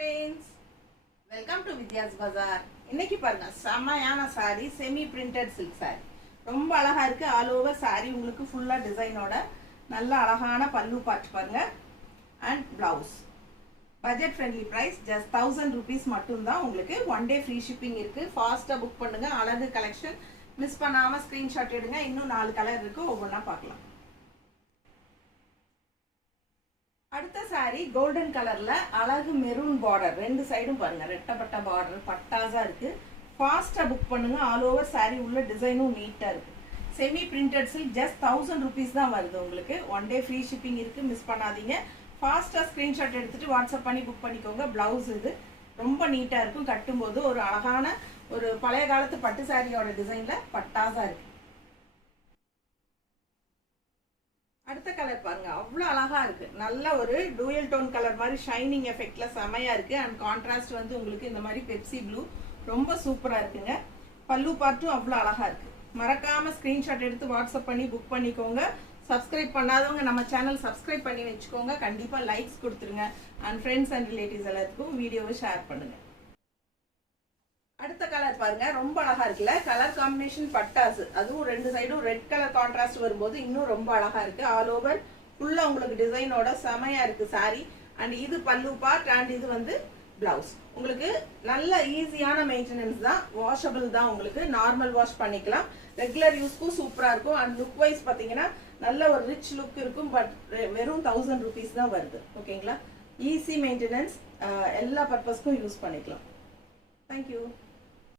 friends, welcome to Vidya's Bazaar. இன்னைக்கு பாருங்க செமையான saree semi printed silk saree. ரொம்ப அழகா இருக்கு. ஆல் ஓவர் saree உங்களுக்கு ஃபுல்லா டிசைனோட நல்ல அழகான பல்லு பார்ட் பாருங்க and blouse. Budget friendly price just 1000 rupees மட்டும் தான். உங்களுக்கு one day free shipping இருக்கு. ஃபாஸ்டா புக் பண்ணுங்க. அழகு கலெக்ஷன் மிஸ் பண்ணாம ஸ்கிரீன்ஷாட் எடுங்க. இன்னும் 4 கலர் இருக்கு. ஒவ்வொண்ணா பார்க்கலாம். அடுத்த saree கோல்டன் கலர்ல அழகு மெரூன் பார்டர், ரெண்டு சைடும் பாருங்க ரெட்டப்பட்ட பார்டர் பட்டாசா இருக்கு. ஃபாஸ்டா புக் பண்ணுங்க. ஆல் ஓவர் saree உள்ள டிசைனும் நீட்டா இருக்கு. Semi printed silk just 1000 rupees தான் வருது. உங்களுக்கு ஒன் டே ஃப்ரீ ஷிப்பிங் இருக்கு. மிஸ் பண்ணாதீங்க. ஃபாஸ்டா ஸ்கிரீன்ஷாட் எடுத்துட்டு வாட்ஸ்அப் பண்ணி புக் பண்ணிக்கோங்க. பிளவுஸ் இது ரொம்ப நீட்டா இருக்கும். கட்டும்போது ஒரு அழகான ஒரு பழைய காலத்து பட்டு சாரியோட டிசைன்ல பட்டாசா இருக்கு. அடுத்த கலர் பாருங்க அவ்வளோ அழகா இருக்கு. நல்ல ஒரு டூயல் டோன் கலர் மாதிரி ஷைனிங் எஃபெக்ட்ல செமையா இருக்கு. அண்ட் கான்ட்ராஸ்ட் வந்து உங்களுக்கு இந்த மாதிரி பெப்சி ப்ளூ ரொம்ப சூப்பரா இருக்குங்க. பல்லு பார்ட்டும் அவ்வளோ அழகா இருக்கு. மறக்காம ஸ்கிரீன்ஷாட் எடுத்து வாட்ஸ்அப் பண்ணி புக் பண்ணிக்கோங்க. சப்ஸ்கிரைப் பண்ணாதவங்க நம்ம சேனல் சப்ஸ்கிரைப் பண்ணி வச்சுக்கோங்க. கண்டிப்பா லைக்ஸ் கொடுத்துருங்க. அண்ட் ஃப்ரெண்ட்ஸ் அண்ட் ரிலேட்டிவ்ஸ் எல்லாத்துக்கும் வீடியோவை ஷேர் பண்ணுங்க. அடுத்த கலர் பாருங்க ரொம்ப அழகா இருக்குல்ல. கலர் காம்பினேஷன் பட்டாசு, அதுவும் ரெண்டு சைடும் ரெட் கலர் கான்ட்ராஸ்ட் வரும்போது இன்னும் ரொம்ப அழகா இருக்கு. ஆல் ஓவர் ஃபுல்லா உங்களுக்கு டிசைனோட செமையா இருக்கு சாரி. அண்ட் இது பல்லு பார்ட் அண்ட் இது வந்து பிளவுஸ். உங்களுக்கு நல்ல ஈஸியான மெயின்டெனன்ஸ் தான். வாஷபிள் தான். உங்களுக்கு நார்மல் வாஷ் பண்ணிக்கலாம். ரெகுலர் யூஸ்க்கும் சூப்பரா இருக்கும். அண்ட் லுக் வைஸ் பாத்தீங்கன்னா நல்ல ஒரு ரிச் லுக் இருக்கும். பட் வெறும் 1000 rupees தான் வருது. ஓகேங்களா? ஈஸி மெயின்டெனன்ஸ், எல்லா பர்பஸ்க்கும் யூஸ் பண்ணிக்கலாம். தேங்க்யூ.